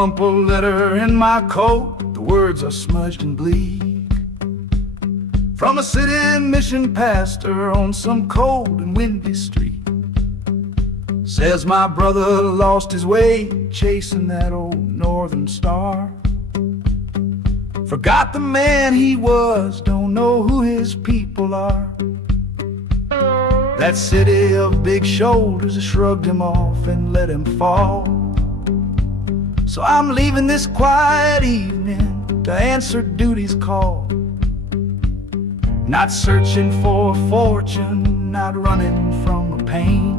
crumpled letter in my coat, the words are smudged and bleak. From a city mission pastor on some cold and windy street. Says my brother lost his way chasing that old northern star. Forgot the man he was, don't know who his people are. That city of big shoulders shrugged him off and let him fall. So I'm leaving this quiet evening to answer duty's call. Not searching for a fortune, not running from a pain.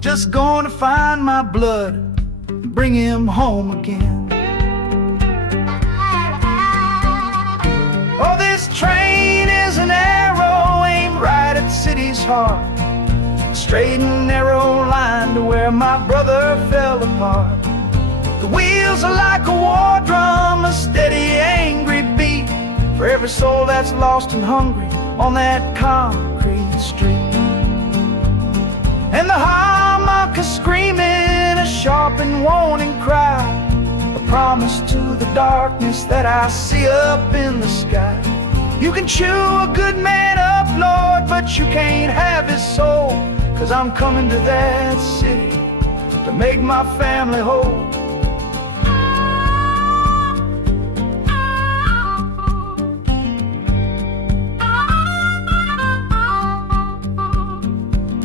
Just going to find my blood and bring him home again. Oh, this train is an arrow aimed right at the city's heart. A straight and narrow line to where my brother fell apart. The wheels are like a war drum, a steady, angry beat for every soul that's lost and hungry on that concrete street. And the harmonica screaming a sharp and warning cry, a promise to the darkness that I see up in the sky. You can chew a good man up, Lord, but you can't have his soul. 'Cause I'm coming to that city to make my family whole.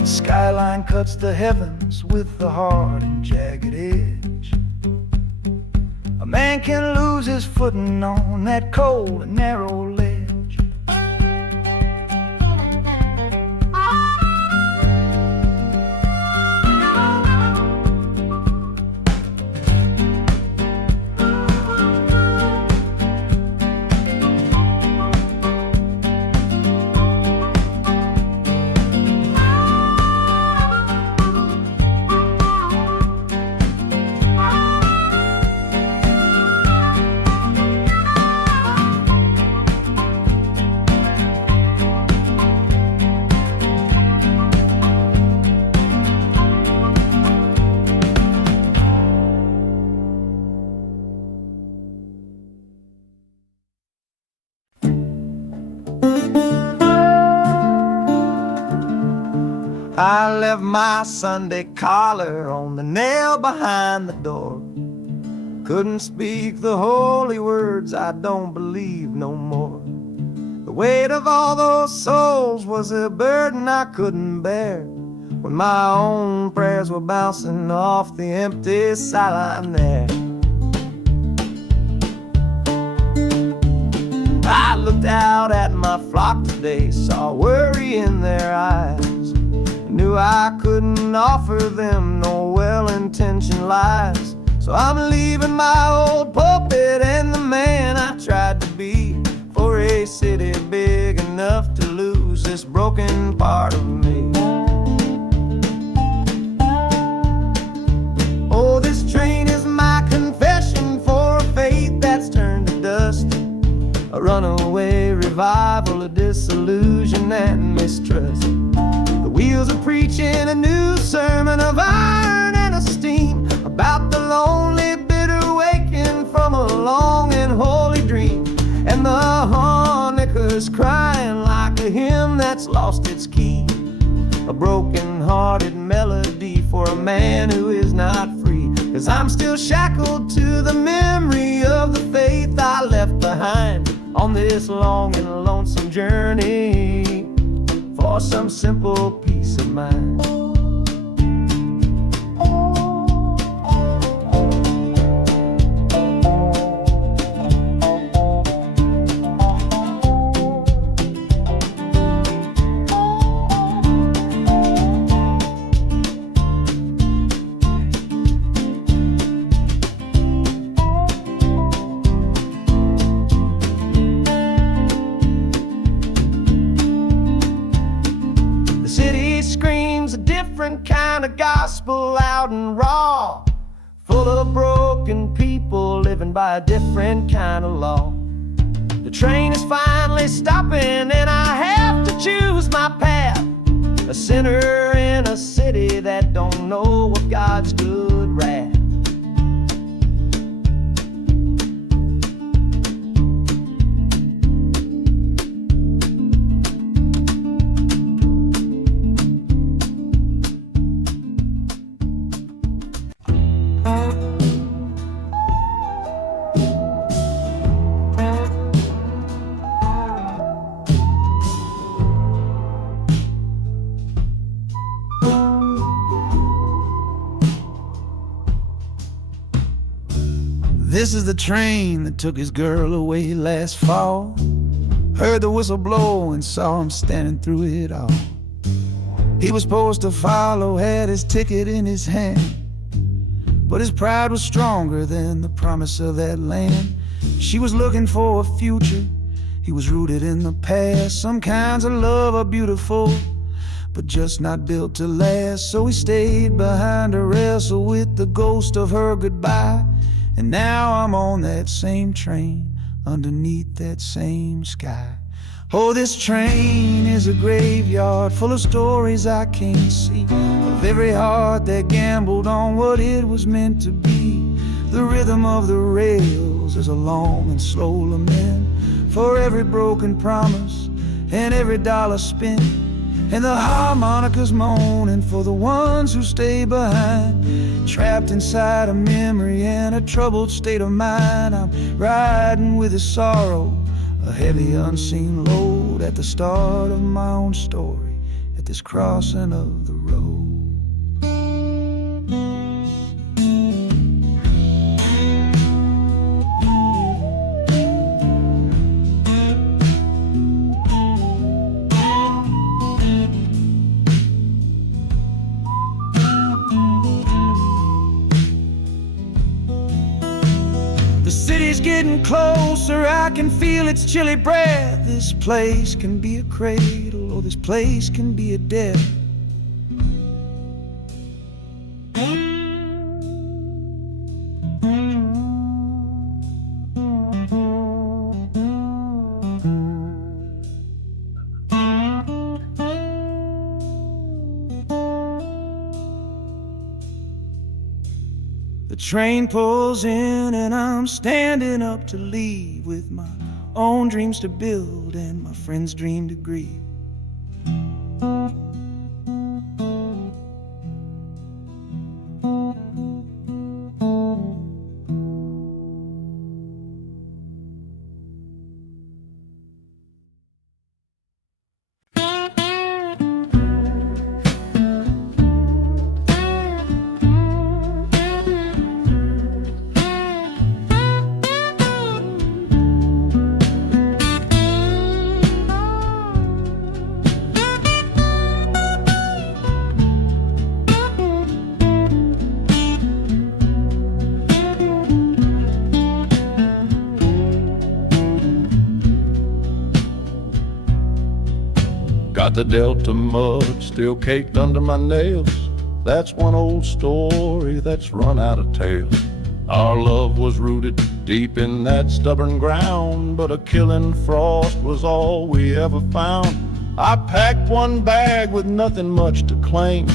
Skyline cuts the heavens with a hard and jagged edge. A man can lose his footing on that cold and narrow ledge. I left my Sunday collar on the nail behind the door. Couldn't speak the holy words, I don't believe no more. The weight of all those souls was a burden I couldn't bear, when my own prayers were bouncing off the empty sideline there. I looked out at my flock today, saw worry in their eyes. Knew I couldn't offer them no well-intentioned lies. So I'm leaving my old pulpit and the man I tried to be, for a city big enough to lose this broken part of me. Oh, this train is my confession for a faith that's turned to dust, a runaway revival of disillusion and mistrust. Wheels are preaching a new sermon of iron and of steam, about the lonely, bitter waking from a long and holy dream. And the harmonica's crying like a hymn that's lost its key, a broken-hearted melody for a man who is not free. 'Cause I'm still shackled to the memory of the faith I left behind on this long and lonesome journey for some simple peace of mind. Kind of gospel loud and raw, full of broken people living by a different kind of law. The train is finally stopping and I have to choose my path, a sinner in a city that don't know of God's good wrath. This is the train that took his girl away last fall. Heard the whistle blow and saw him standing through it all. He was supposed to follow, had his ticket in his hand, but his pride was stronger than the promise of that land. She was looking for a future, he was rooted in the past. Some kinds of love are beautiful, but just not built to last. So he stayed behind to wrestle with the ghost of her goodbye. And now I'm on that same train, underneath that same sky. Oh, this train is a graveyard full of stories I can't see, of every heart that gambled on what it was meant to be. The rhythm of the rails is a long and slow lament for every broken promise and every dollar spent. And the harmonicas moaning for the ones who stay behind, trapped inside a memory and a troubled state of mind. I'm riding with his sorrow, a heavy unseen load, at the start of my own story, at this crossing of the road. The city's getting closer, I can feel its chilly breath. This place can be a cradle, or this place can be a death. The train pulls in and I'm standing up to leave, with my own dreams to build and my friend's dream to grieve. Got the Delta mud still caked under my nails. That's one old story that's run out of tales. Our love was rooted deep in that stubborn ground, but a killing frost was all we ever found. I packed one bag with nothing much to claim,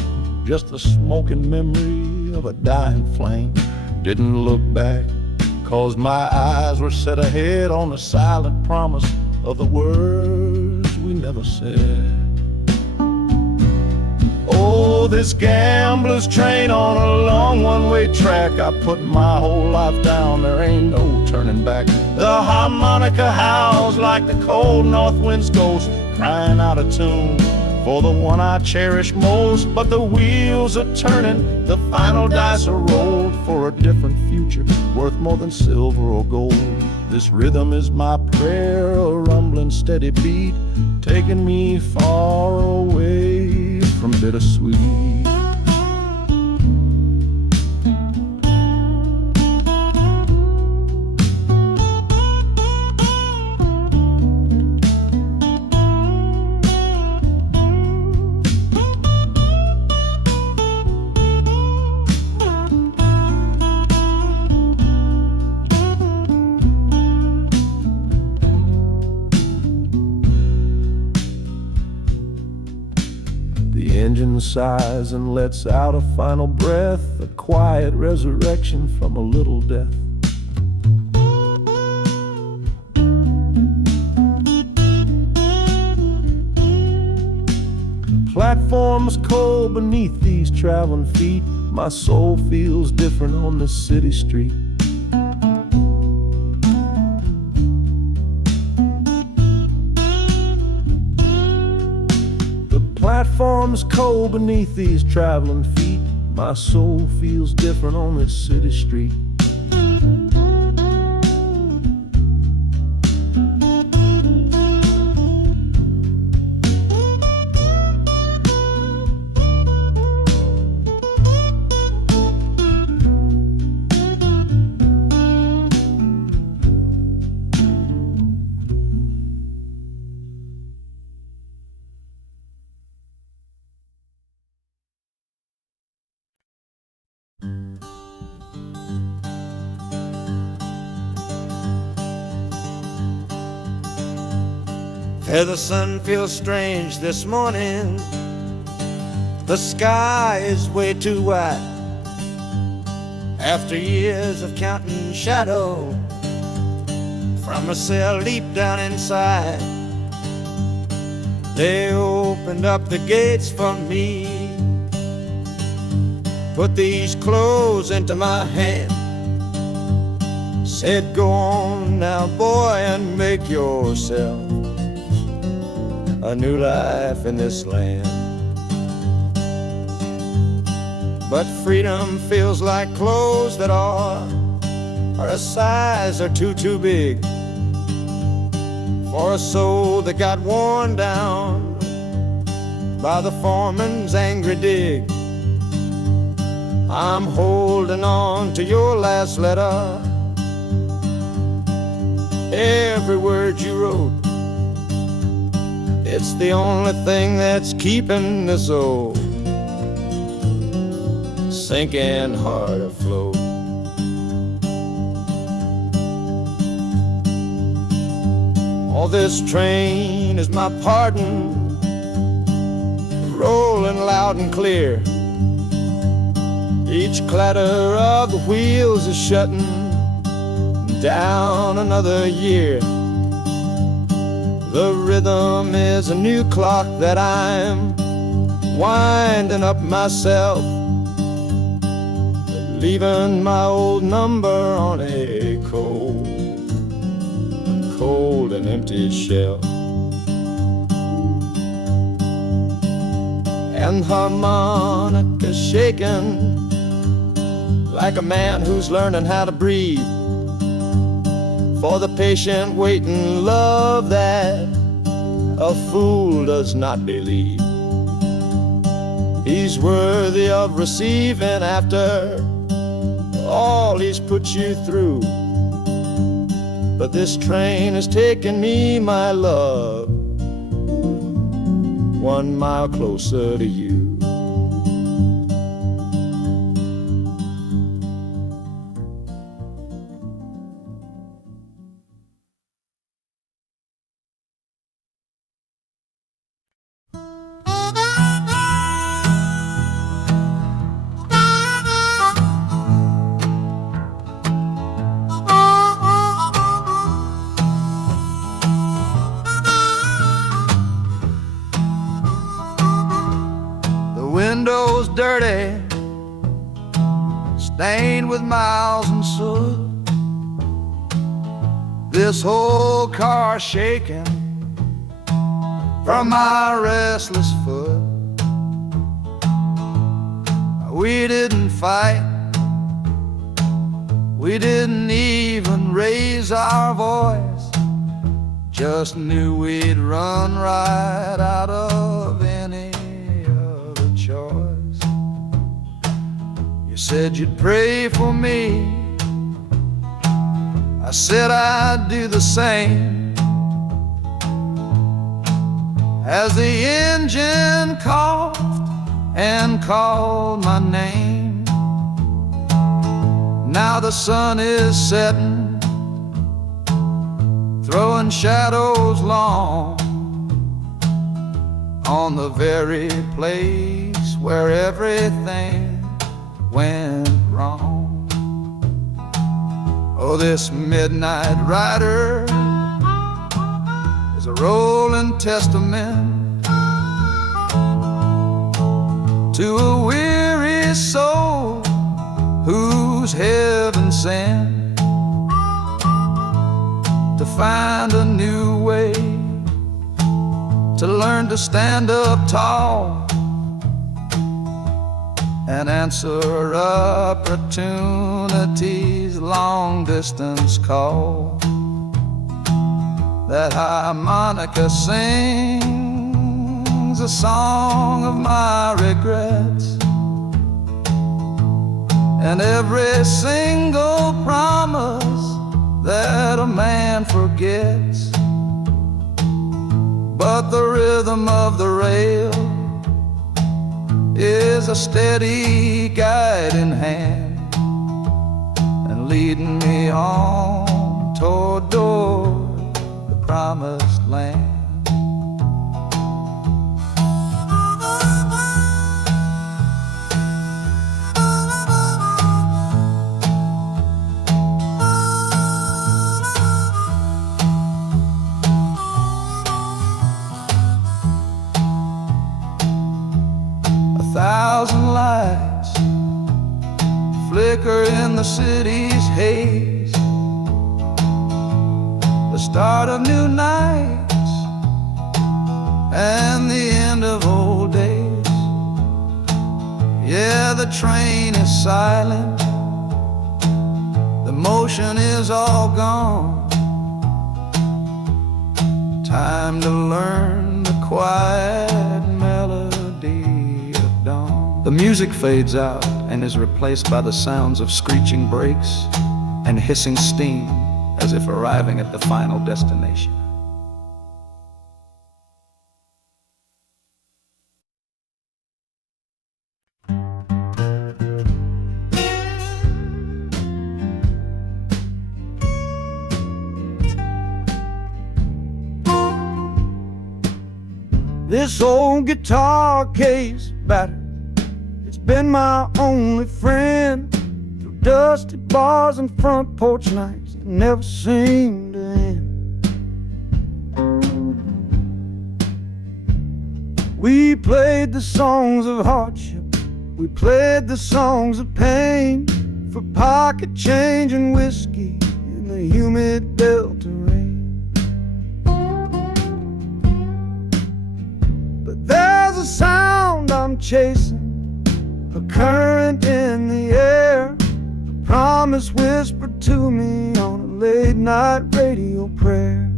just the smoking memory of a dying flame. Didn't look back, 'cause my eyes were set ahead on the silent promise of the words we never said. Oh, this gambler's train on a long one-way track. I put my whole life down, there ain't no turning back. The harmonica howls like the cold north wind's ghost, crying out a tune for the one I cherish most. But the wheels are turning, the final dice are rolled for a different future, worth more than silver or gold. This rhythm is my prayer, a rumbling steady beat, taking me far away from bittersweet. The engine sighs and lets out a final breath, a quiet resurrection from a little death. The platform's cold beneath these traveling feet. My soul feels different on this city street. Platform's cold beneath these traveling feet. My soul feels different on this city street. Where the sun feels strange this morning, the sky is way too wide. After years of counting shadow from a cell deep down inside, they opened up the gates for me, put these clothes into my hand, said, go on now, boy, and make yourself a new life in this land. But freedom feels like clothes that are a size or two big for a soul that got worn down by the foreman's angry dig. I'm holding on to your last letter, every word you wrote. It's the only thing that's keeping this old sinking heart afloat. Oh, this train is my pardon, rolling loud and clear. Each clatter of the wheels is shutting down another year. The rhythm is a new clock that I'm winding up myself, leaving my old number on a cold and empty shelf. And harmonica shaking like a man who's learning how to breathe, for the patient waiting love that a fool does not believe. He's worthy of receiving after all he's put you through. But this train has taken me, my love, 1 mile closer to you. Windows dirty, stained with miles and soot. This whole car shaking from my restless foot. We didn't fight, we didn't even raise our voice, just knew we'd run right out of any choice. You said you'd pray for me, I said I'd do the same. As the engine coughed and called my name, now the sun is setting, throwing shadows long on the very place where everything went wrong. Oh, this midnight rider is a rolling testament to a weary soul whose heaven sent to find a new way, to learn to stand up tall and answer opportunity's long-distance call. That harmonica sings a song of my regrets, and every single promise that a man forgets. But the rhythm of the rail is a steady guiding hand, and leading me on toward the promised land. 1,000 lights flicker in the city's haze, the start of new nights and the end of old days. Yeah, the train is silent, the motion is all gone. Time to learn the quiet melody of dawn. The music fades out and is replaced by the sounds of screeching brakes and hissing steam, as if arriving at the final destination. This old guitar case battered, it's been my only friend through dusty bars and front porch nights that never seem to end. We played the songs of hardship, we played the songs of pain, for pocket change and whiskey in the humid Delta rain. There's a sound I'm chasing, a current in the air, a promise whispered to me on a late night radio prayer.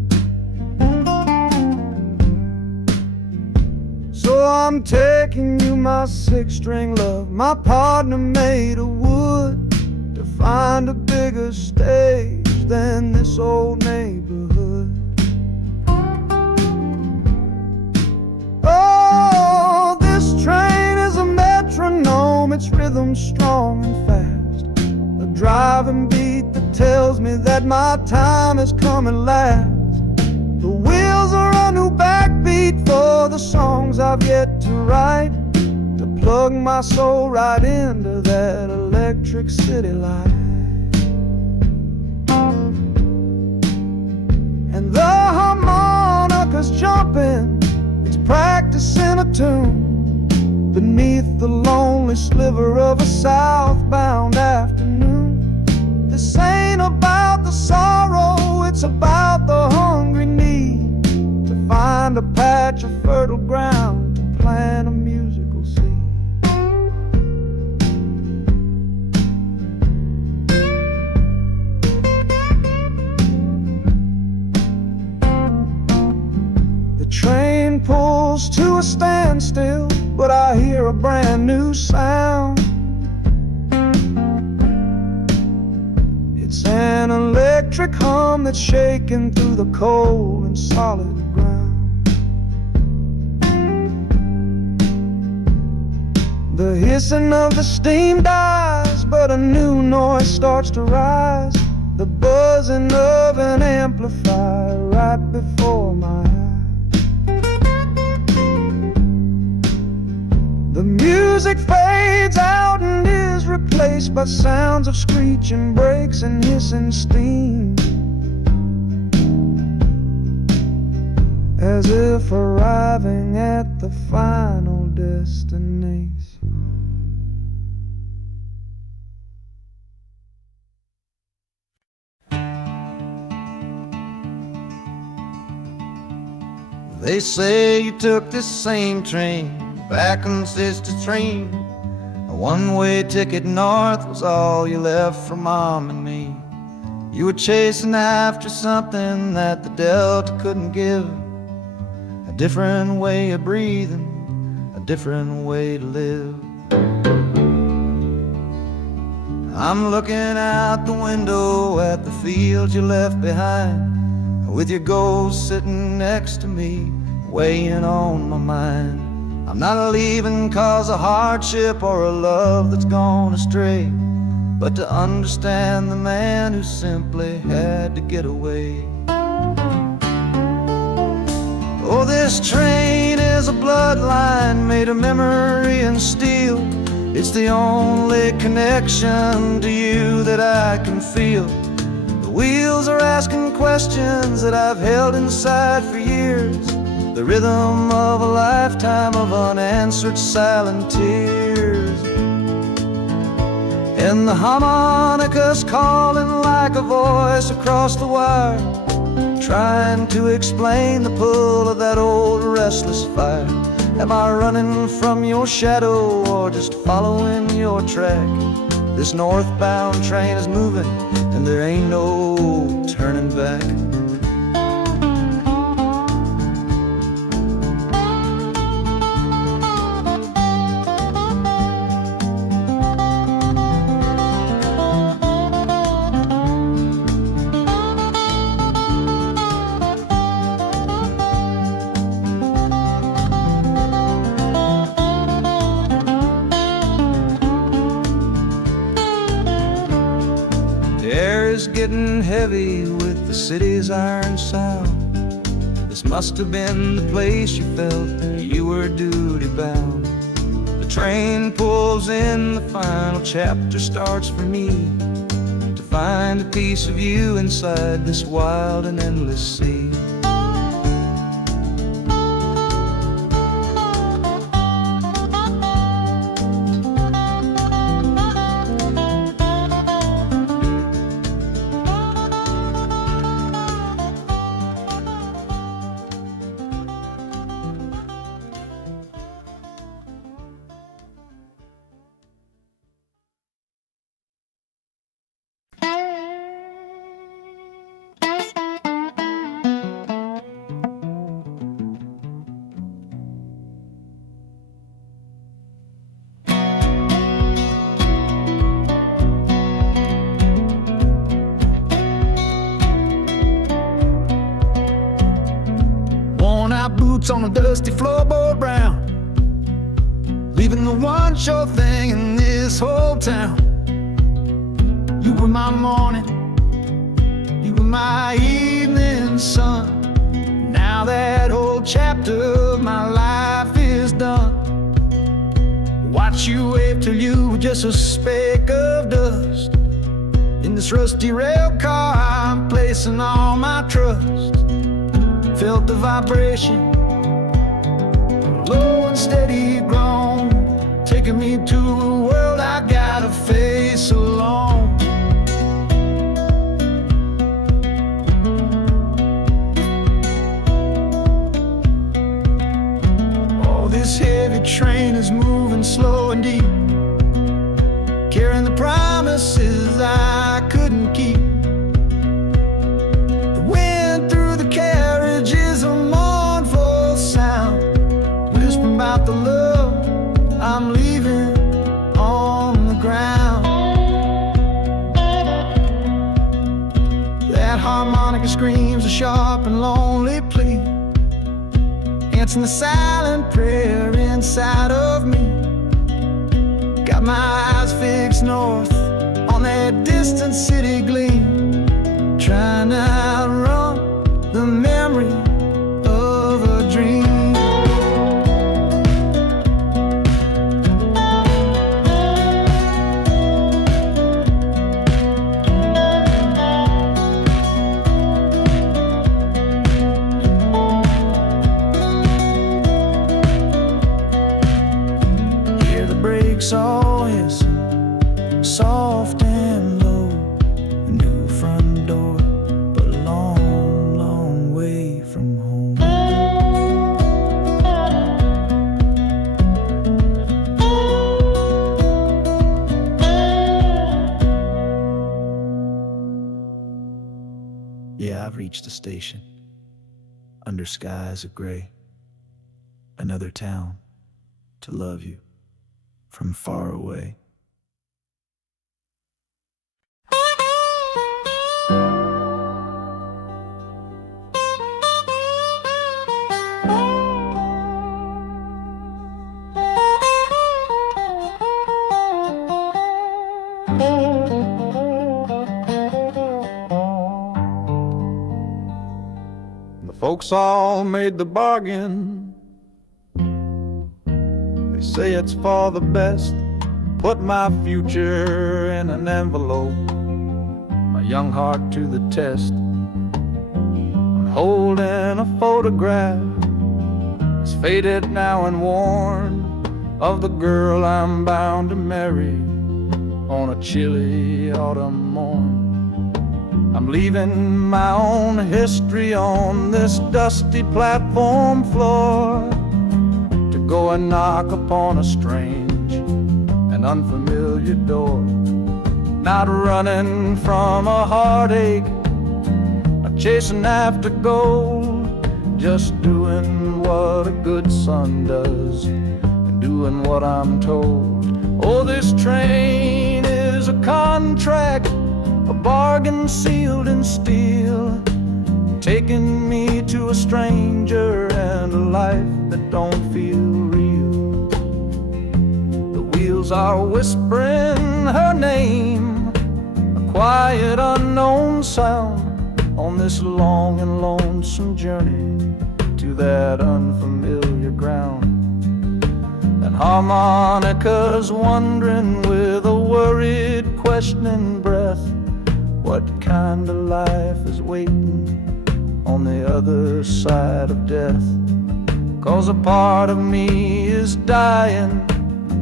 So I'm taking you, my six-string love, my partner made of wood, to find a bigger stage than this old neighborhood. Oh, this train is a metronome, its rhythm strong and fast, a driving beat that tells me that my time has come at last. The wheels are a new backbeat for the songs I've yet to write, to plug my soul right into that electric city light. And the harmonica's jumping, practicing a tune beneath the lonely sliver of a southbound afternoon. This ain't about the sorrow, it's about the hungry need to find a patch of fertile ground to plant a musical seed. The train pulls to a standstill, but I hear a brand new sound. It's an electric hum that's shaking through the cold and solid ground. The hissing of the steam dies, but a new noise starts to rise, the buzzing of an amplifier right before my eyes. The music fades out and is replaced by sounds of screeching brakes and hissing steam, as if arriving at the final destination. They say you took this same train back on Sister Train. A one-way ticket north was all you left for Mom and me. You were chasing after something that the Delta couldn't give, a different way of breathing, a different way to live. I'm looking out the window at the fields you left behind, with your ghost sitting next to me, weighing on my mind. I'm not leaving cause of hardship or a love that's gone astray, but to understand the man who simply had to get away. Oh, this train is a bloodline made of memory and steel. It's the only connection to you that I can feel. The wheels are asking questions that I've held inside for years. the rhythm of a lifetime of unanswered silent tears. And the harmonicas calling like a voice across the wire, trying to explain the pull of that old restless fire. Am I running from your shadow or just following your track? This northbound train is moving and there ain't no turning back. Getting heavy with the city's iron sound. This must have been the place you felt you were duty bound. The train pulls in, the final chapter starts for me, to find a piece of you inside this wild and endless sea. Boots on a dusty floorboard brown, leaving the one sure thing in this whole town. You were my morning, you were my evening sun. Now that whole chapter of my life is done. Watch you wave till you were just a speck of dust. In this rusty rail car I'm placing all my trust. Felt the vibration, low and steady grown, taking me to a world I gotta face alone. Oh, this heavy train is moving slow and deep, carrying the promises I couldn't keep. The wind through the carriage is a mournful sound, whispering about the love I'm leaving on the ground. That harmonica screams a sharp and lonely plea, answering the silent prayer inside of me. Got my eyes fixed north on that distant city gleam, trying to outrun the memory of a dream. Hear the brakes all hiss, soft and low. A new front door, but a long, long way from home. Yeah, I've reached the station, under skies of gray. Another town to love you from far away. The folks all made the bargain. They say it's for the best. Put my future in an envelope, my young heart to the test. I'm holding a photograph is faded now and worn, of the girl I'm bound to marry on a chilly autumn morn. I'm leaving my own history on this dusty platform floor to go and knock upon a strange and unfamiliar door. Not running from a heartache, not chasing after gold, just doing what a good son does and doing what I'm told. Oh, this train is a contract, a bargain sealed in steel, taking me to a stranger and a life that don't feel real. The wheels are whispering her name, a quiet unknown sound, on this long and lonesome journey to that unfamiliar ground. And harmonicas wondering with a worried, questioning breath, what kind of life is waiting on the other side of death? 'Cause a part of me is dying,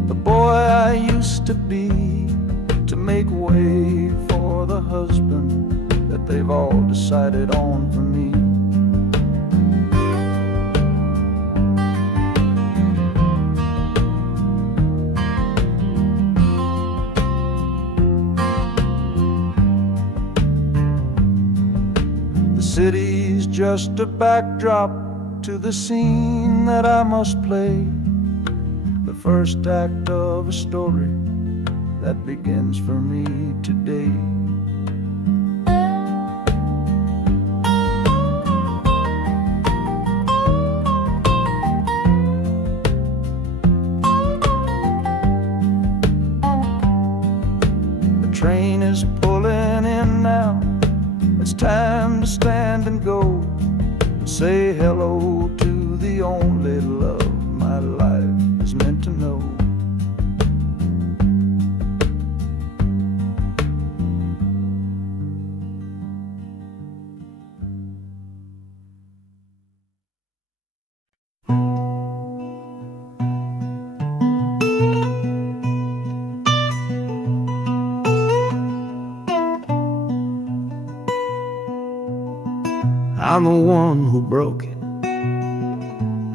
the boy I used to be, to make way for the husband that they've all decided on for me. The city's just a backdrop to the scene that I must play, the first act of a story that begins for me today. The train is pulling in now, it's time to stand and go, and say hello to the only love my life is meant to know. I'm the one who broke it,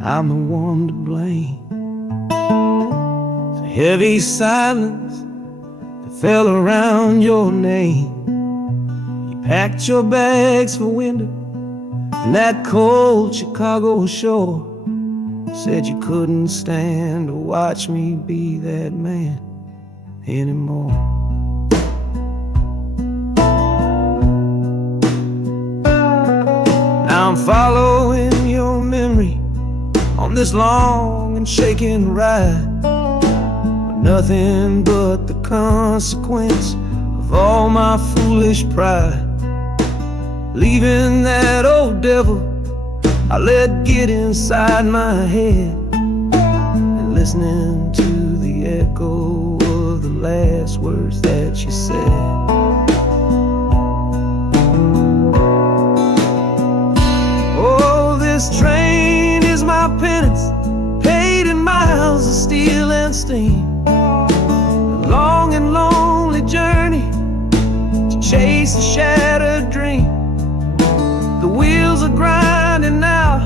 I'm the one to blame. The heavy silence that fell around your name. You packed your bags for winter in that cold Chicago shore, said you couldn't stand to watch me be that man anymore. I'm following your memory on this long and shaking ride, but nothing but the consequence of all my foolish pride. Leaving that old devil I let get inside my head, and listening to the echo of the last words that you said. This train is my penance, paid in miles of steel and steam. A long and lonely journey to chase a shattered dream. The wheels are grinding out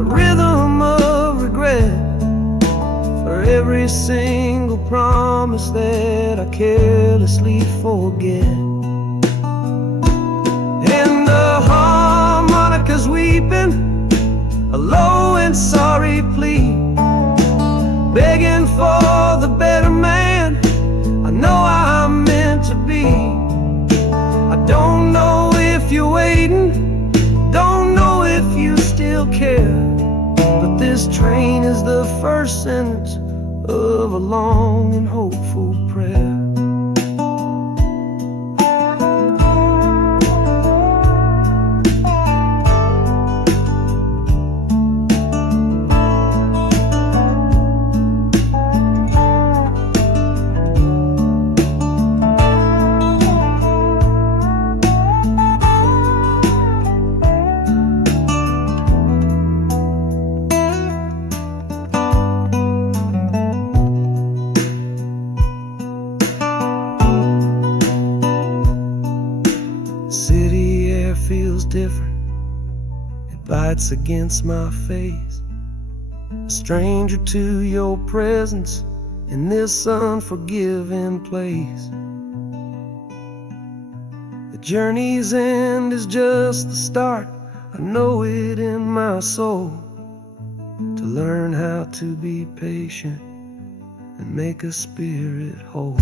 a rhythm of regret for every single promise that I carelessly forget. And the harmonica's weeping a low and sorry plea, begging for the better man I know I'm meant to be. I don't know if you're waiting, don't know if you still care, but this train is the first sentence of a long and hopeful prayer. lights against my face, a stranger to your presence in this unforgiving place. The journey's end is just the start, I know it in my soul, to learn how to be patient and make a spirit whole.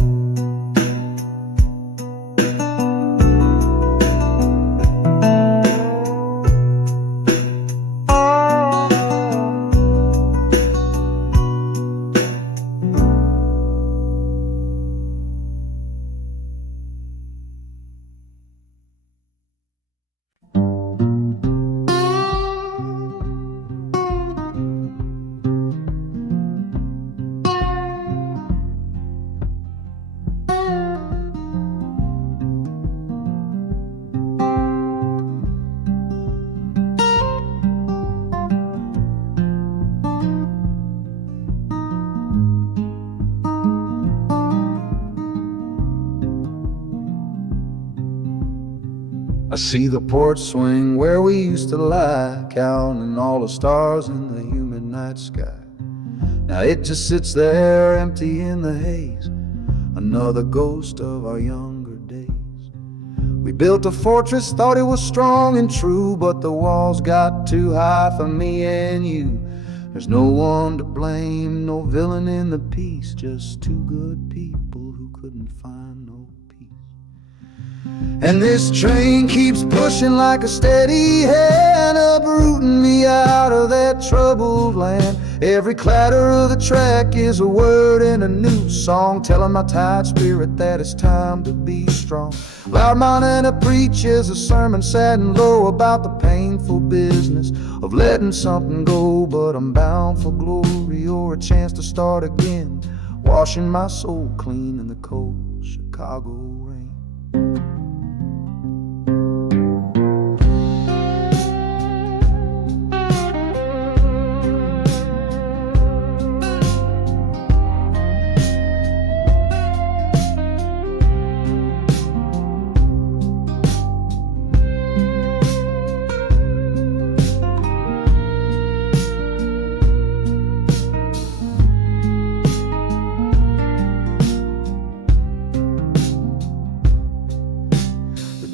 I see the porch swing where we used to lie, counting all the stars in the humid night sky. Now it just sits there empty in the haze, another ghost of our younger days. We built a fortress, thought it was strong and true, but the walls got too high for me and you. There's no one to blame, no villain in the piece, just two good people who couldn't find no peace. And this train keeps pushing like a steady hand, uprooting me out of that troubled land. Every clatter of the track is a word in a new song, telling my tired spirit that it's time to be strong. Loud Montana preaches a sermon sad and low about the painful business of letting something go, but I'm bound for glory or a chance to start again, washing my soul clean in the cold Chicago rain.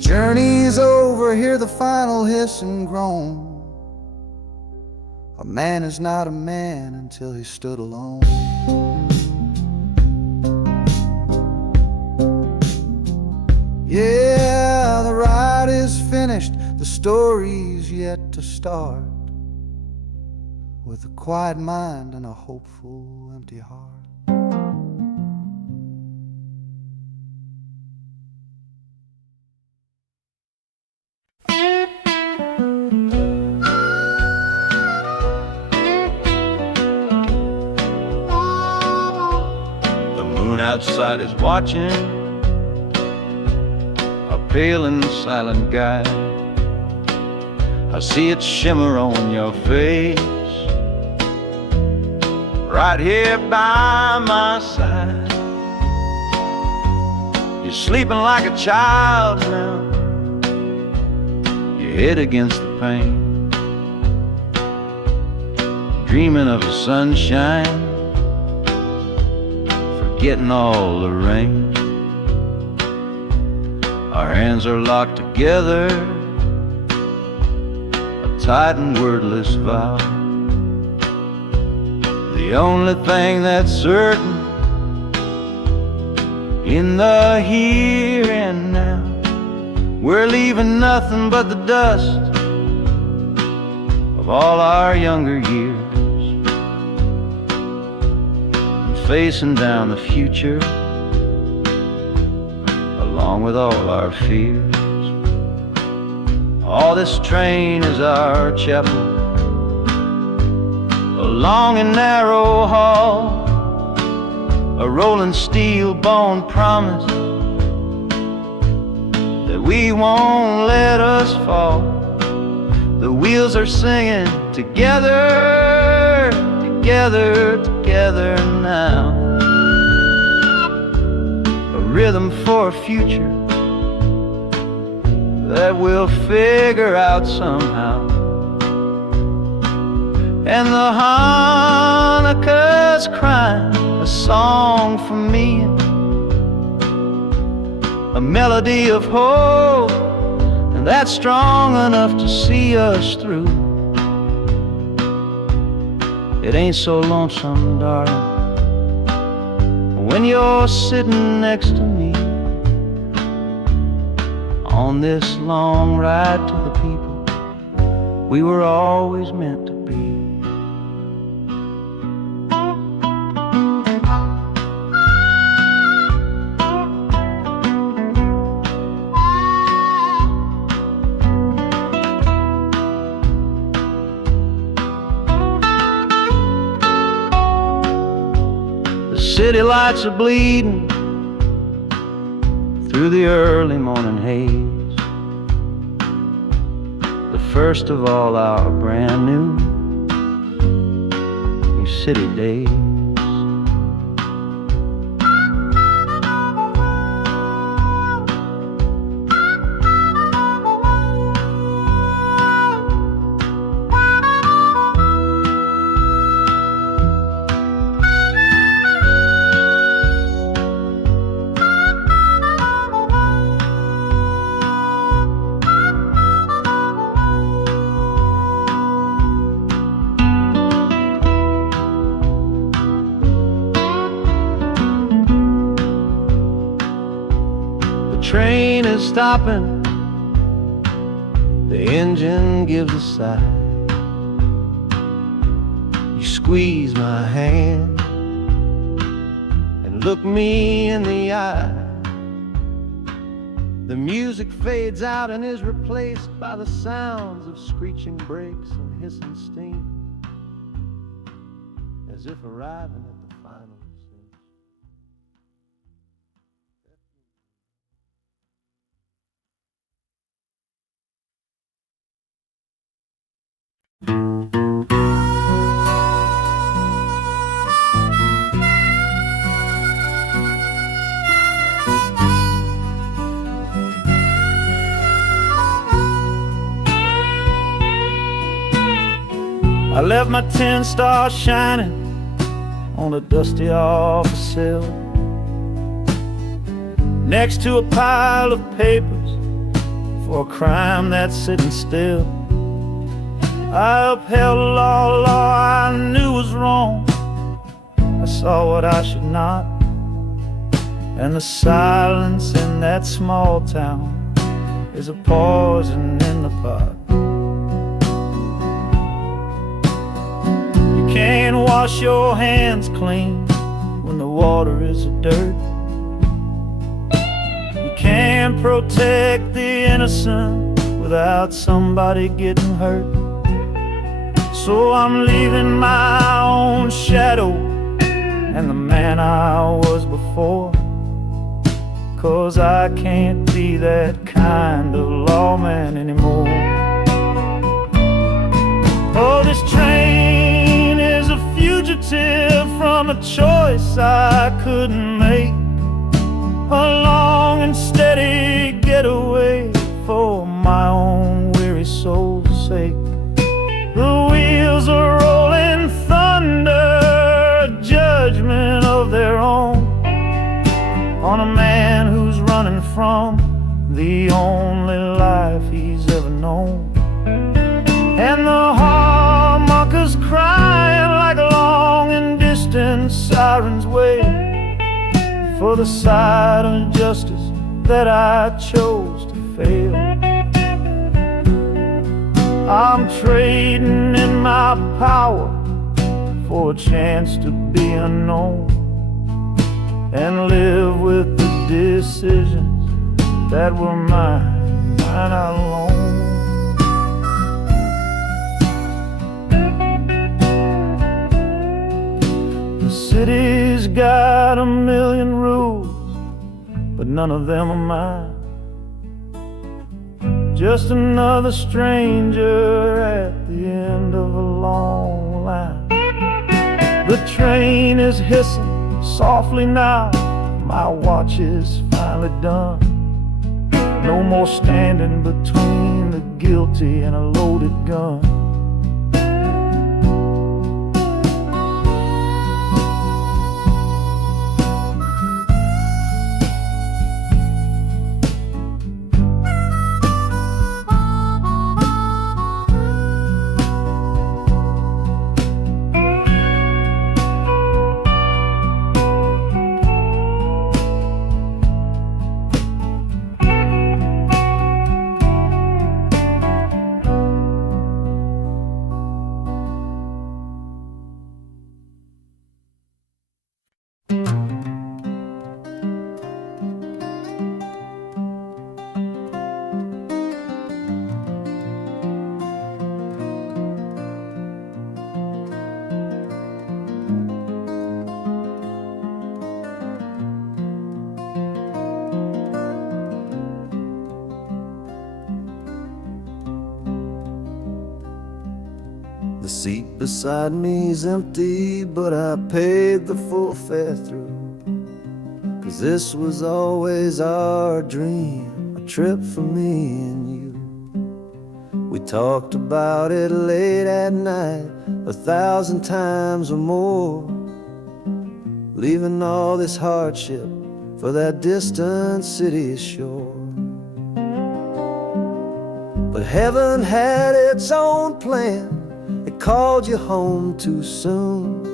Journey's over, hear the final hiss and groan. A man is not a man until he stood alone. Yeah, the ride is finished, the story's yet to start, with a quiet mind and a hopeful empty heart. Outside is watching, a pale and silent guide. I see it shimmer on your face, right here by my side. You're sleeping like a child now, your head against the pane, dreaming of the sunshine, getting all the rain. Our hands are locked together, a tight and wordless vow. The only thing that's certain in the here and now, we're leaving nothing but the dust of all our younger years, facing down the future along with all our fears. All this train is our chapel, a long and narrow hall, a rolling steel bone promise that we won't let us fall. The wheels are singing together, together, together now. A rhythm for a future that we'll figure out somehow. and the Hanukkah's crying a song for me, a melody of hope, and that's strong enough to see us through. It ain't so lonesome, darling, when you're sitting next to me on this long ride to the people we were always meant to be. The city lights are bleeding through the early morning haze, the first of all our brand new city days. The train is stopping, the engine gives a sigh. You squeeze my hand and look me in the eye. The music fades out and is replaced by the sounds of screeching brakes and hissing steam, as if arriving at the final scene. I left my 10 stars shining on a dusty office sill, next to a pile of papers for a crime that's sitting still. I upheld a law I knew was wrong. I saw what I should not, and the silence in that small town is a poison in the pot. You can't wash your hands clean when the water is of dirt. You can't protect the innocent without somebody getting hurt. So I'm leaving my own shadow and the man I was before, 'cause I can't be that kind of lawman anymore. Oh, this train is a fugitive from a choice I couldn't make, a long and steady getaway for my own weary soul's sake. The wheels are rolling thunder, a judgment of their own, on a man who's running from the only life he's ever known. And the harmonicas crying like long and distant sirens wait for the side of justice that I chose to fail. I'm trading in my power for a chance to be unknown and live with the decisions that were mine alone. The city's got a million rules, but none of them are mine. Just another stranger at the end of a long line. The train is hissing softly now, my watch is finally done. No more standing between the guilty and a loaded gun. seat beside me's empty, but I paid the full fare through. 'Cause this was always our dream, a trip for me and you. We talked about it late at night, 1,000 times or more, leaving all this hardship for that distant city shore. But heaven had its own plan. It called you home too soon,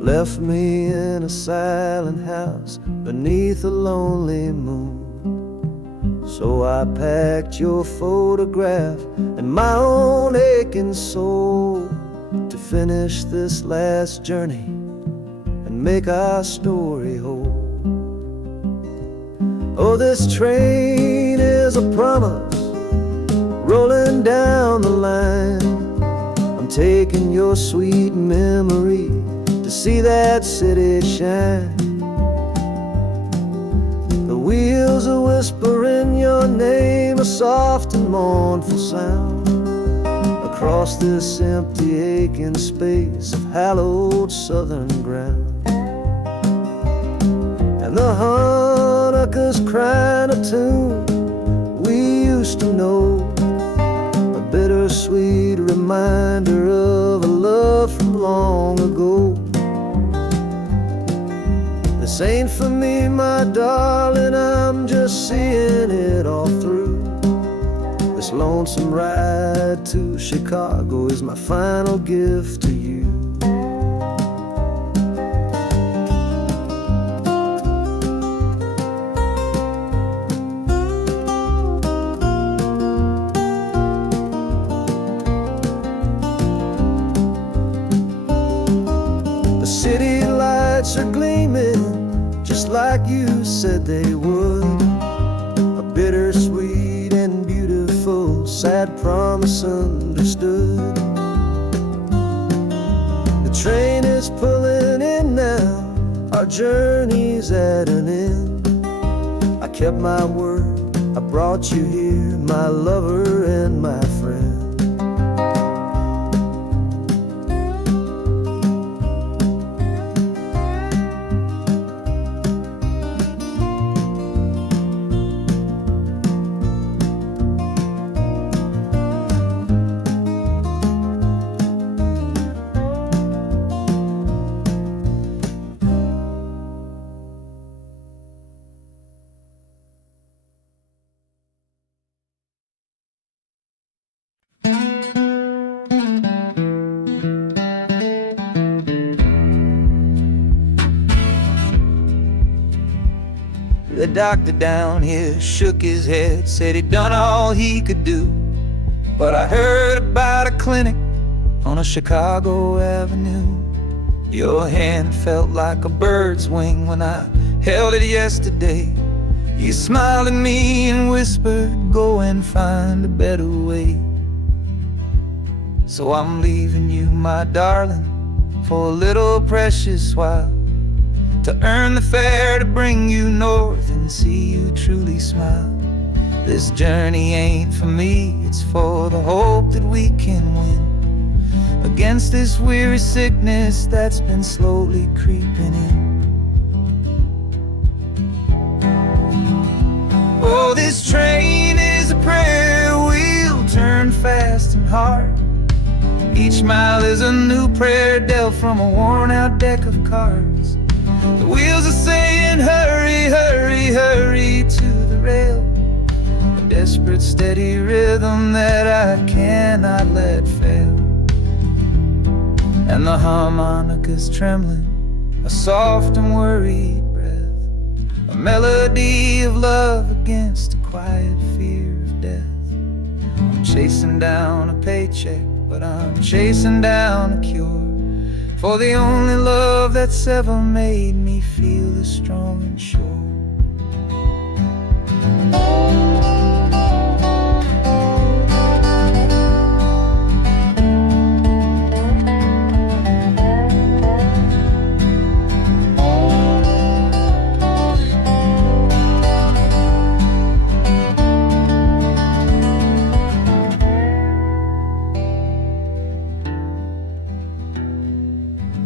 left me in a silent house beneath a lonely moon. So I packed your photograph and my own aching soul to finish this last journey and make our story whole. Oh, this train is a promise rolling down the line. I'm taking your sweet memory to see that city shine. The wheels are whispering your name, a soft and mournful sound, across this empty aching space of hallowed southern ground. And the Hanukkah's crying a tune we used to know, a bittersweet reminder of a love from long ago. This ain't for me, my darling, I'm just seeing it all through. This lonesome ride to Chicago is my final gift to you. The city lights are gleaming just like you said they would, a bittersweet and beautiful sad promise understood. The train is pulling in now, our journey's at an end. I kept my word, I brought you here, my lover and my friend. The doctor down here shook his head, said he'd done all he could do. But I heard about a clinic on a Chicago avenue. Your hand felt like a bird's wing when I held it yesterday. You smiled at me and whispered, go and find a better way. So I'm leaving you, my darling, for a little precious while, to earn the fare to bring you north and see you truly smile. This journey ain't for me, it's for the hope that we can win against this weary sickness that's been slowly creeping in. Oh, this train is a prayer wheel turned fast and hard. Each mile is a new prayer dealt from a worn out deck of cards. The wheels are saying hurry, hurry, hurry to the rail, a desperate steady rhythm that I cannot let fail. And the harmonica's trembling, a soft and worried breath, a melody of love against a quiet fear of death. I'm chasing down a paycheck, but I'm chasing down a cure for the only love that's ever made me feel this strong and sure.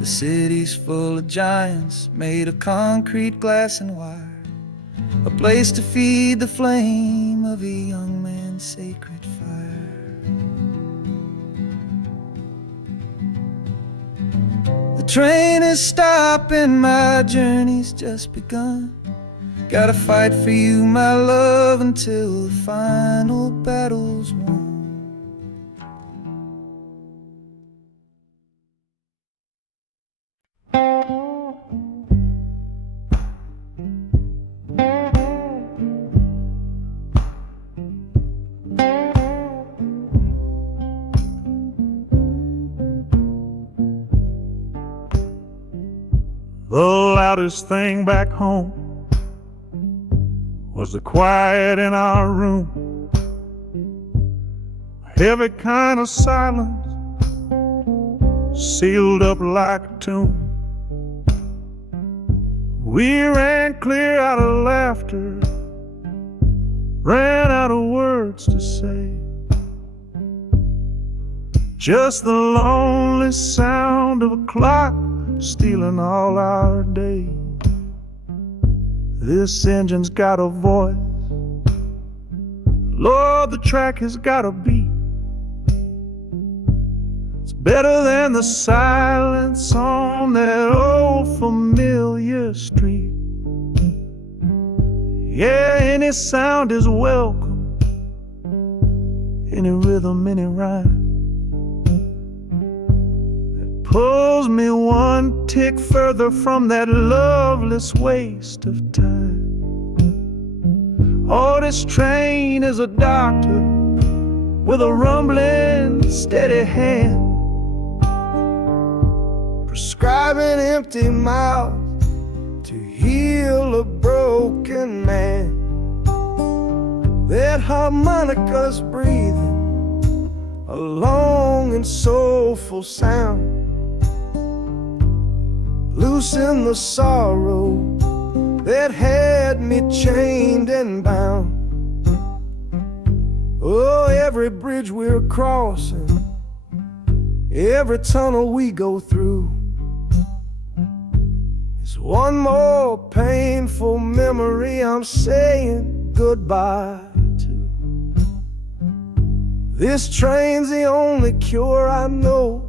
The city's full of giants made of concrete, glass, and wire, a place to feed the flame of a young man's sacred fire. The train is stopping, my journey's just begun. Gotta fight for you, my love, until the final battle's won. The loudest thing back home was the quiet in our room, a heavy kind of silence, sealed up like a tomb. We ran clear out of laughter, ran out of words to say, just the lonely sound of a clock stealing all our day. This engine's got a voice, Lord, the track has got a beat. It's better than the silence on that old familiar street. Yeah, any sound is welcome, any rhythm, any rhyme pulls me one tick further from that loveless waste of time. Oh, this train is a doctor with a rumbling, steady hand, prescribing empty mouths to heal a broken man. That harmonica's breathing a long and soulful sound, loosen the sorrow that had me chained and bound. Oh, every bridge we're crossing, every tunnel we go through is one more painful memory I'm saying goodbye to. This train's the only cure I know,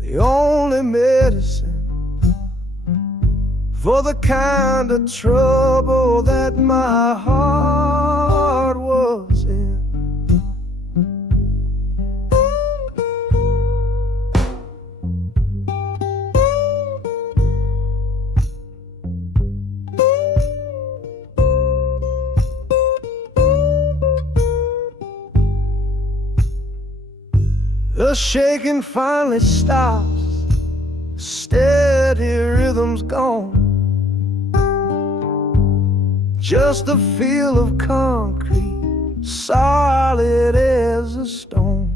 the only medicine for the kind of trouble that my heart was in. The shaking finally stops, steady rhythm's gone, just a feel of concrete, solid as a stone.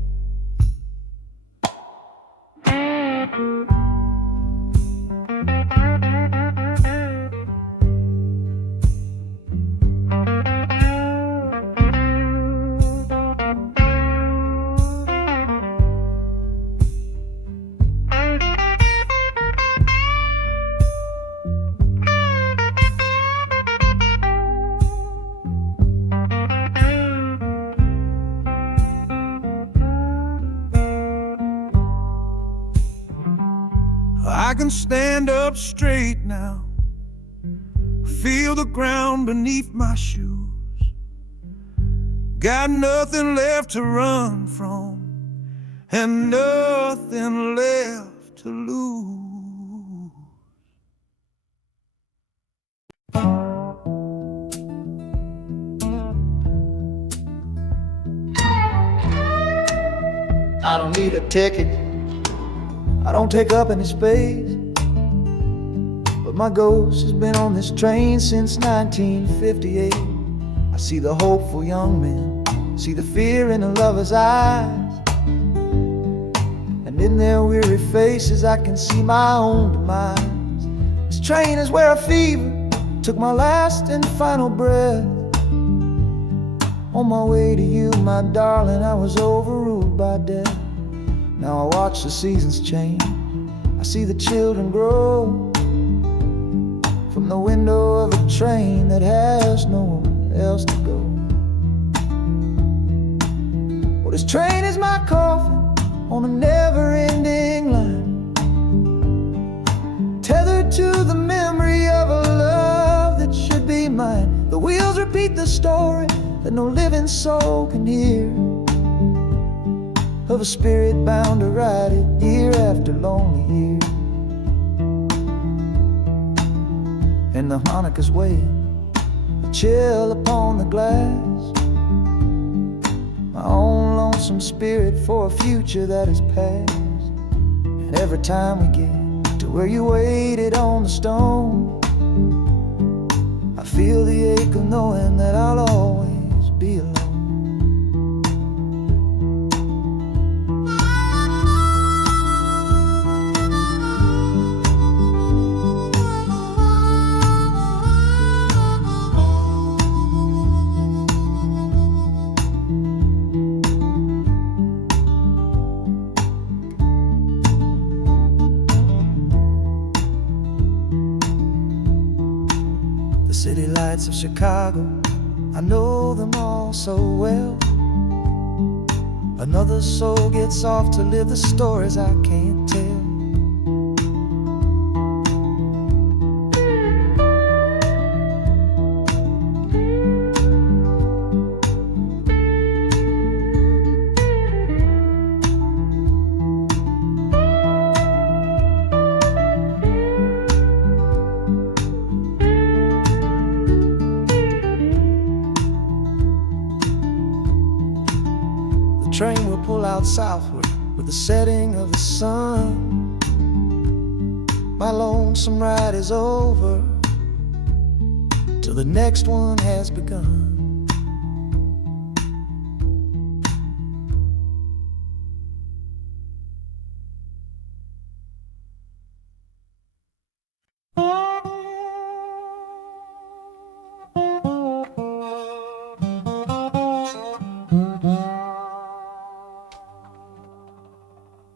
I can stand up straight now, feel the ground beneath my shoes. Got nothing left to run from and nothing left to lose. I don't need a ticket, I don't take up any space, but my ghost has been on this train since 1958. I see the hopeful young men, see the fear in the lover's eyes, and in their weary faces I can see my own demise. This train is where a fever took my last and final breath. On my way to you, my darling, I was overruled by death. Now I watch the seasons change, I see the children grow from the window of a train that has nowhere else to go. Well, this train is my coffin on a never-ending line, tethered to the memory of a love that should be mine. The wheels repeat the story that no living soul can hear, of a spirit bound to ride it year after lonely year. And the harmonicas wail, a chill upon the glass, my own lonesome spirit for a future that is past. And every time we get to where you waited on the stone, I feel the ache of knowing that I'll always be alone. The city lights of Chicago, I know them all so well. Another soul gets off to live the stories I can't tell. The train will pull out southward with the setting of the sun. My lonesome ride is over till the next one has begun.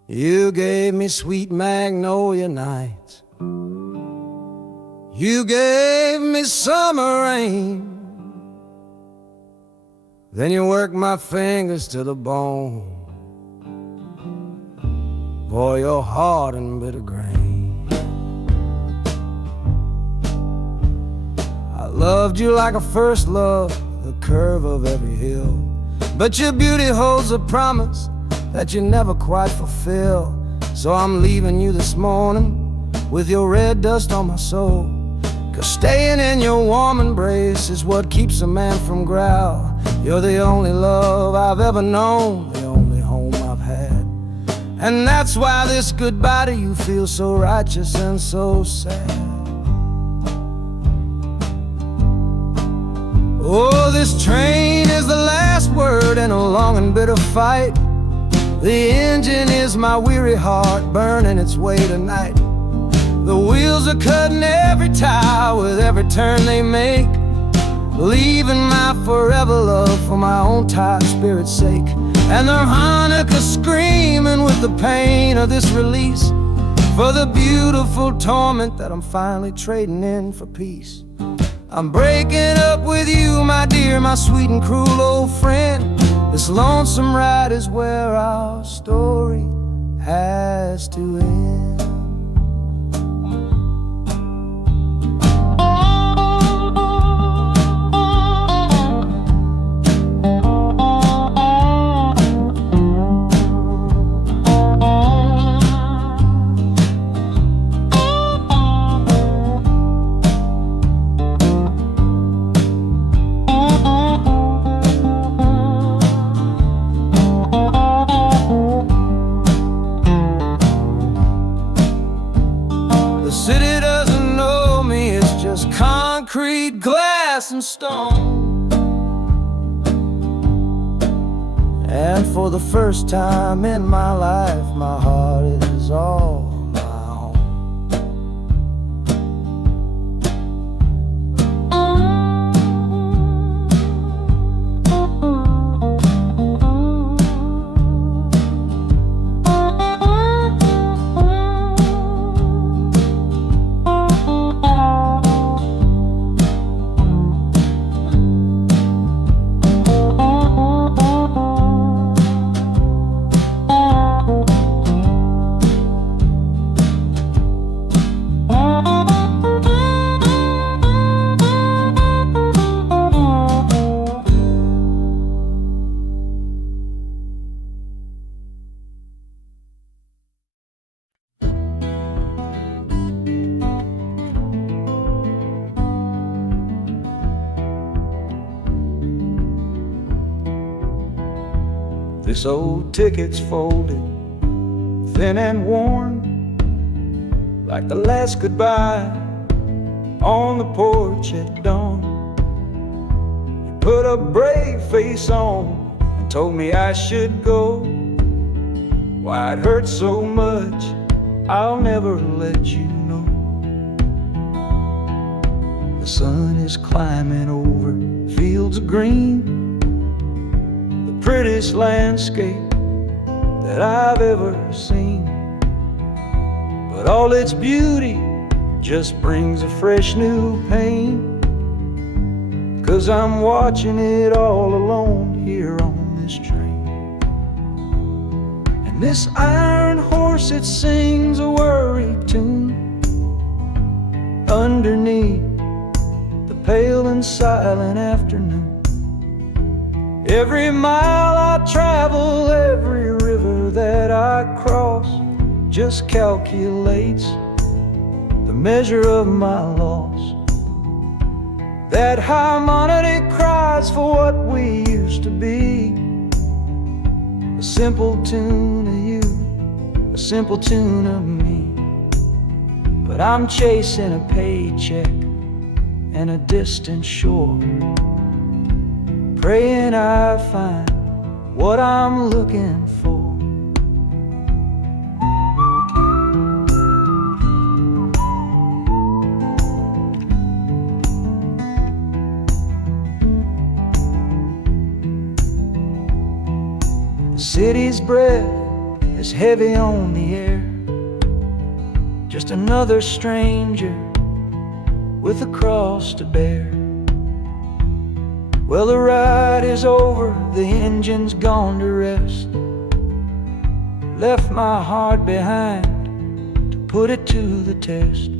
You gave me sweet magnolia nights, you gave me summer rain, then you worked my fingers to the bone. Boy, you're hard and bitter grain. I loved you like a first love, the curve of every hill, but your beauty holds a promise that you never quite fulfill. So I'm leaving you this morning with your red dust on my soul, 'cause staying in your warm embrace is what keeps a man from growl. You're the only love I've ever known, the only home I've had, and that's why this goodbye to you feels so righteous and so sad. Oh, this train is the last word in a long and bitter fight. The engine is my weary heart burning its way tonight. The wheels are cutting every tire with every turn they make, leaving my forever love for my own tired spirit's sake. And the harmonica screaming with the pain of this release, for the beautiful torment that I'm finally trading in for peace. I'm breaking up with you, my dear, my sweet and cruel old friend. This lonesome ride is where our story has to end. City doesn't know me, it's just concrete, glass, and stone. And for the first time in my life, my heart is all my own. this old ticket's folded, thin and worn, like the last goodbye on the porch at dawn. You put a brave face on and told me I should go. Why it hurts so much, I'll never let you know. The sun is climbing over fields of green, the prettiest landscape that I've ever seen. But all its beauty just brings a fresh new pain, 'cause I'm watching it all alone here on this train. And this iron horse, it sings a worry tune underneath the pale and silent afternoon. Every mile I travel, every river that I cross, just calculates the measure of my loss. That harmonic cries for what we used to be, a simple tune of you, a simple tune of me. But I'm chasing a paycheck and a distant shore, praying I find what I'm looking for. The city's breath is heavy on the air, just another stranger with a cross to bear. Well, the ride is over, the engine's gone to rest, left my heart behind to put it to the test.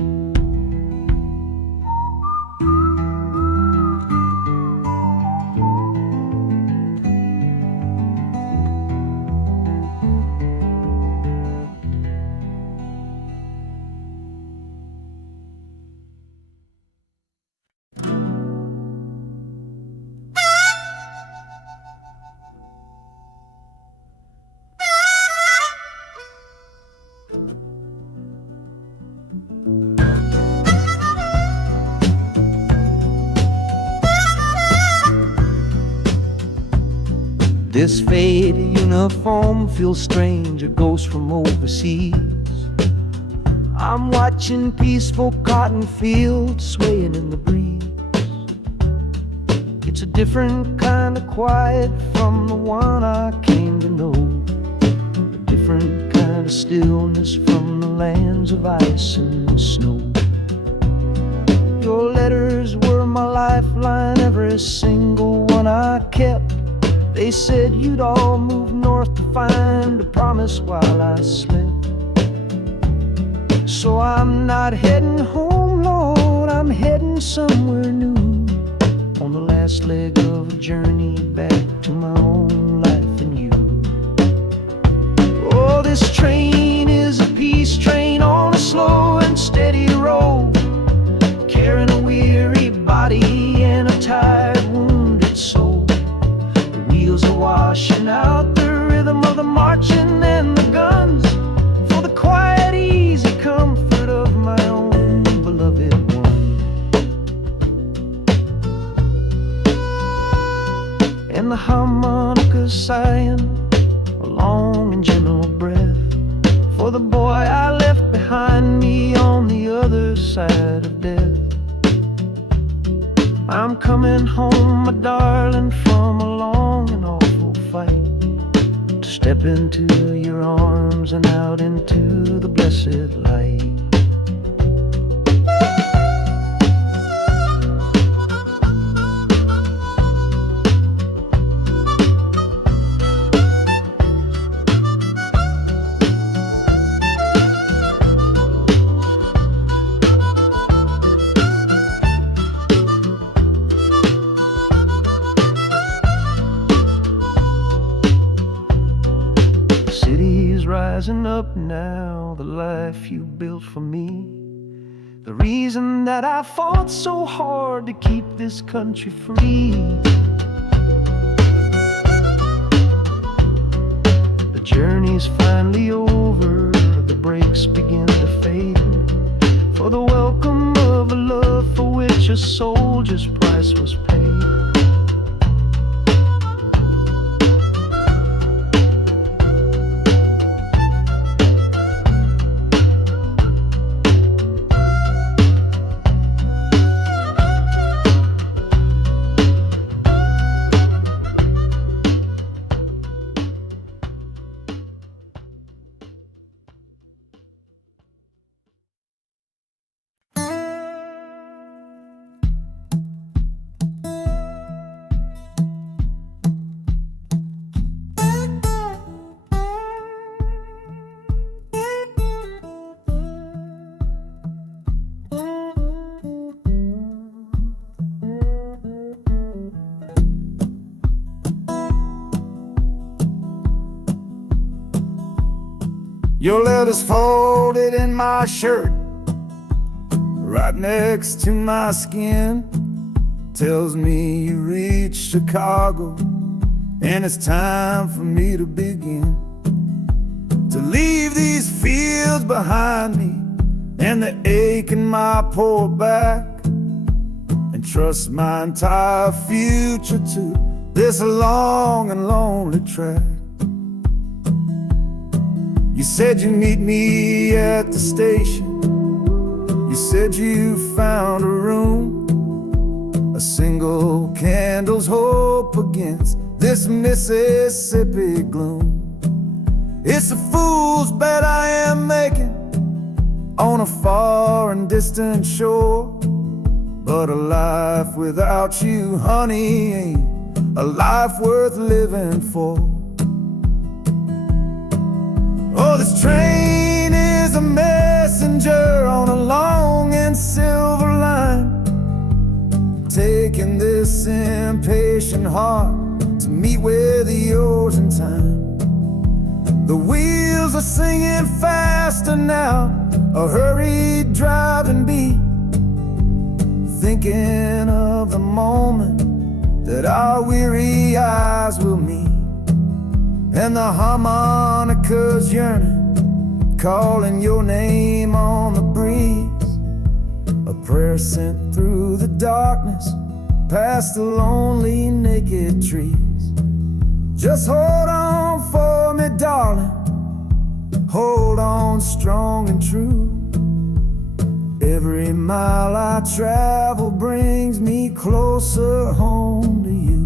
This faded uniform feels strange, a ghost from overseas. I'm watching peaceful cotton fields swaying in the breeze. It's a different kind of quiet from the one I came to know, a different kind of stillness from the lands of ice and snow. Your letters were my lifeline, every single one I kept. They said you'd all move north to find a promise while I slept. So I'm not heading home, Lord, I'm heading somewhere new, on the last leg of a journey back to my own life and you. Oh, this train is a peace train on a slow and steady road, carrying a weary body and a tired, wounded soul. Wheels are washing out the rhythm of the marching and the guns, for the quiet, easy comfort of my own beloved one. And the harmonica sighing a long and gentle breath for the boy I left behind me on the other side of death. I'm coming home, my darling, from a long and awful fight, to step into your arms and out into the blessed light. Rising up now, the life you built for me, the reason that I fought so hard to keep this country free. journey's finally over, the brakes begin to fade, for the welcome of a love for which a soldier's price was paid. Your letter's folded in my shirt, right next to my skin. Tells me you reached Chicago, and it's time for me to begin. To leave these fields behind me, and the ache in my poor back, and trust my entire future to this long and lonely track. You said you'd meet me at the station. You said you found a room, a single candle's hope against this Mississippi gloom. It's a fool's bet I am making on a far and distant shore, but a life without you, honey, ain't a life worth living for. Oh, this train is a messenger on a long and silver line, taking this impatient heart to meet with yours in time. The wheels are singing faster now, a hurried driving beat, thinking of the moment that our weary eyes will meet. And the harmonica's yearning, calling your name on the breeze. A prayer sent through the darkness, past the lonely naked trees. Just hold on for me, darling, hold on strong and true. Every mile I travel brings me closer home to you.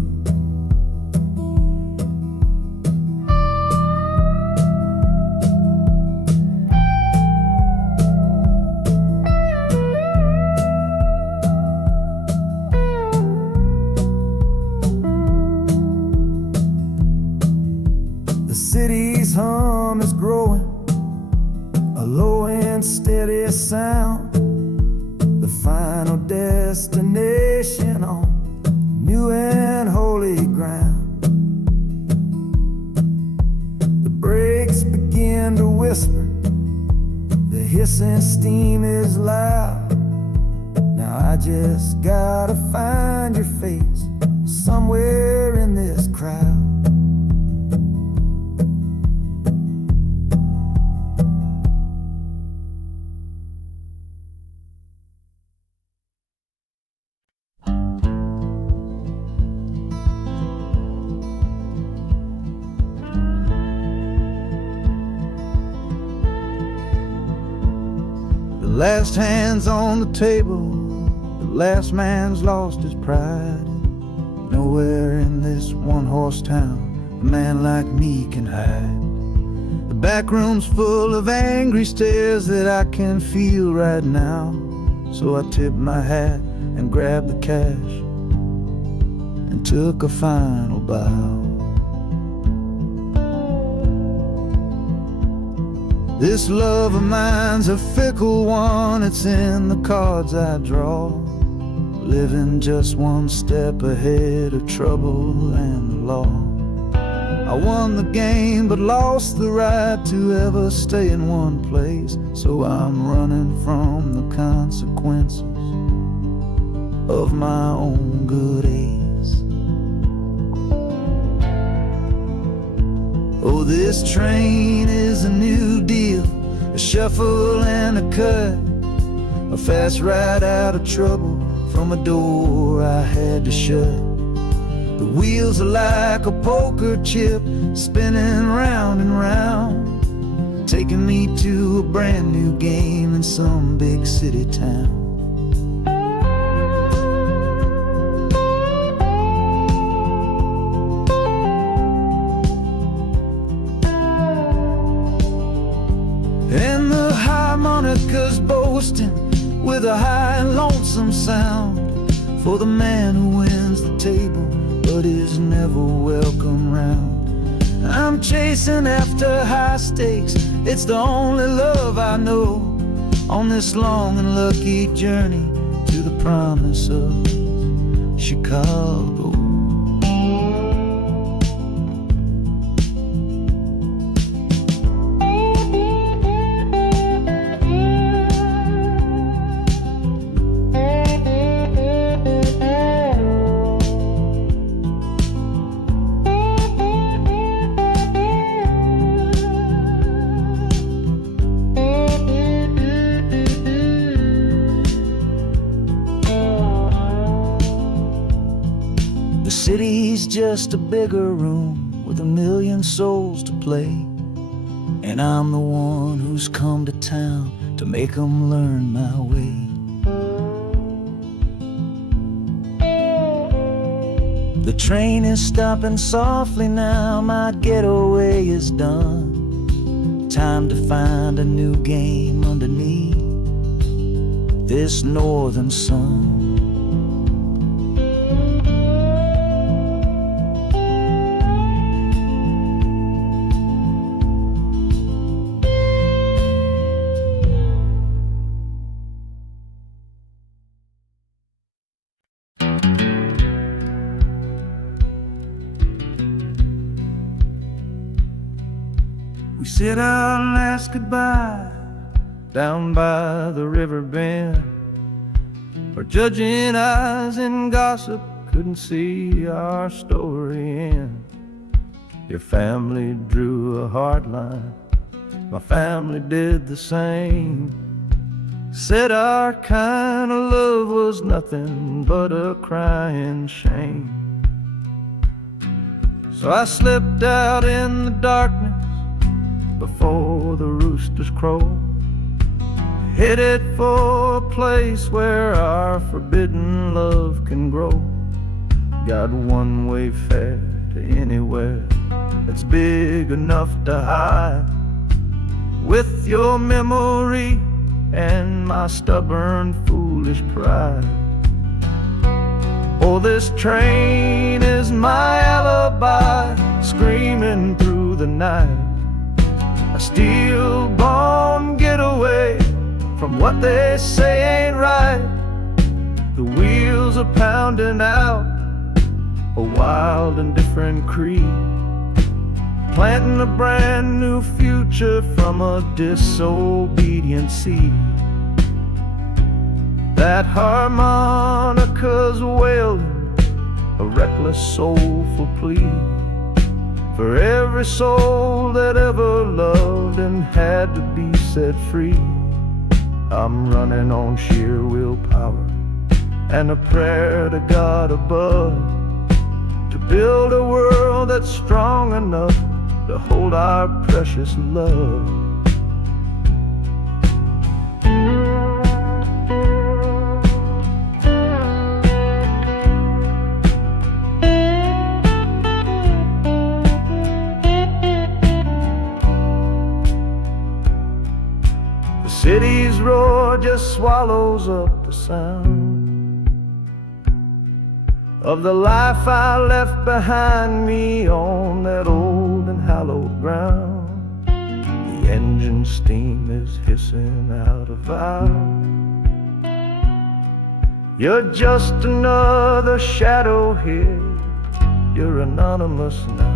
The city's hum is growing, a low and steady sound, the final destination on new and holy ground. The brakes begin to whisper, the hissing steam is loud. Now I just gotta find your face somewhere in this crowd. The last hand's on the table, the last man's lost his pride. Nowhere in this one-horse town a man like me can hide. The back room's full of angry stares that I can feel right now. So I tipped my hat and grabbed the cash and took a final bow. This love of mine's a fickle one, it's in the cards I draw. Living just one step ahead of trouble and the law. I won the game but lost the right to ever stay in one place. So I'm running from the consequences of my own good ace. Oh, this train is a new deal, a shuffle and a cut, a fast ride out of trouble from a door I had to shut. The wheels are like a poker chip, spinning round and round, taking me to a brand new game in some big city town. And the harmonica's boasting with a high and lonesome sound for the man who wins the table but is never welcome round. I'm chasing after high stakes, it's the only love I know on this long and lucky journey to the promise of Chicago. The city's just a bigger room with a million souls to play, and I'm the one who's come to town to make 'em learn my way. The train is stopping softly now, my getaway is done. Time to find a new game underneath this northern sun. We said our last goodbye down by the river bend, where judging eyes and gossip couldn't see our story end. Your family drew a hard line, my family did the same. Said our kind of love was nothing but a crying shame. So I slipped out in the darkness before the roosters crow, headed for a place where our forbidden love can grow. Got one way fare to anywhere that's big enough to hide, with your memory and my stubborn foolish pride. Oh, this train is my alibi, screaming through the night, a steel-born getaway from what they say ain't right. The wheels are pounding out a wild and different creed, planting a brand new future from a disobedient seed. That harmonica's wailing a reckless soulful plea for every soul that ever loved and had to be set free. I'm running on sheer willpower and a prayer to God above, to build a world that's strong enough to hold our precious love. The city's roar just swallows up the sound of the life I left behind me on that old and hallowed ground. The engine steam is hissing out of valve. You're just another shadow here, you're anonymous now.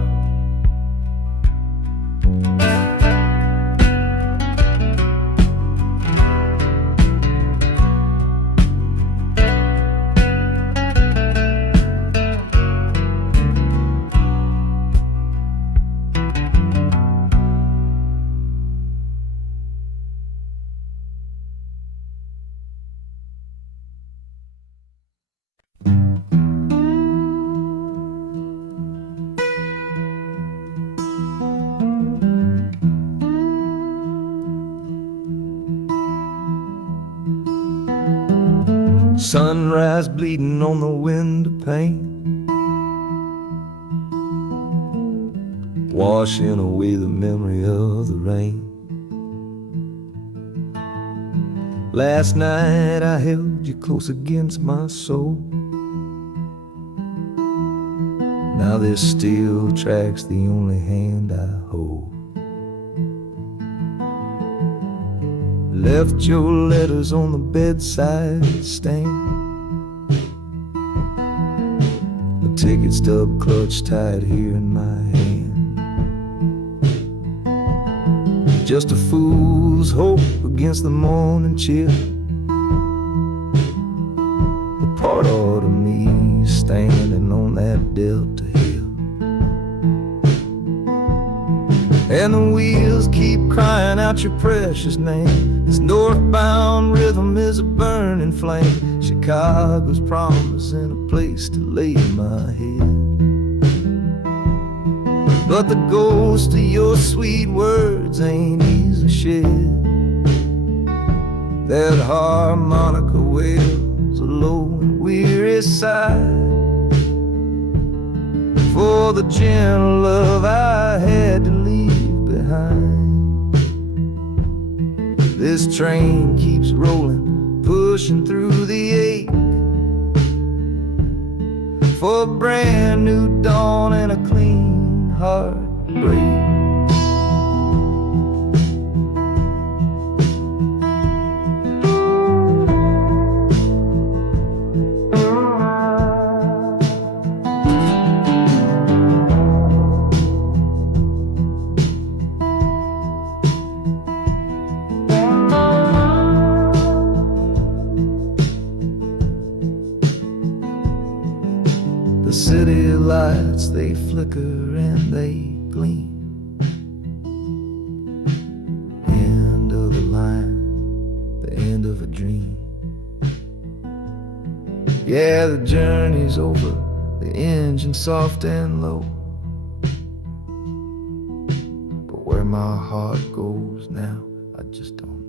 Sunrise bleeding on the window pane, washing away the memory of the rain. Last night I held you close against my soul. Now there's steel tracks, the only hand I hold. Left your letters on the bedside stand, a ticket stub clutched tight here in my hand. Just a fool's hope against the morning chill, the part of me standing on that Delta hill. And the wheels keep crying out your precious name. This northbound rhythm is a burning flame. Chicago's promising a place to lay my head. But the ghost of your sweet words ain't easy shed. That harmonica wails a low and weary sigh for the gentle love I had to leave behind. This train keeps rolling, pushing through the ache, for a brand new dawn and a clean heartbreak. The city lights, they flicker and they gleam. End of the line, the end of a dream. Yeah, the journey's over, the engine soft and low. But where my heart goes now, I just don't know.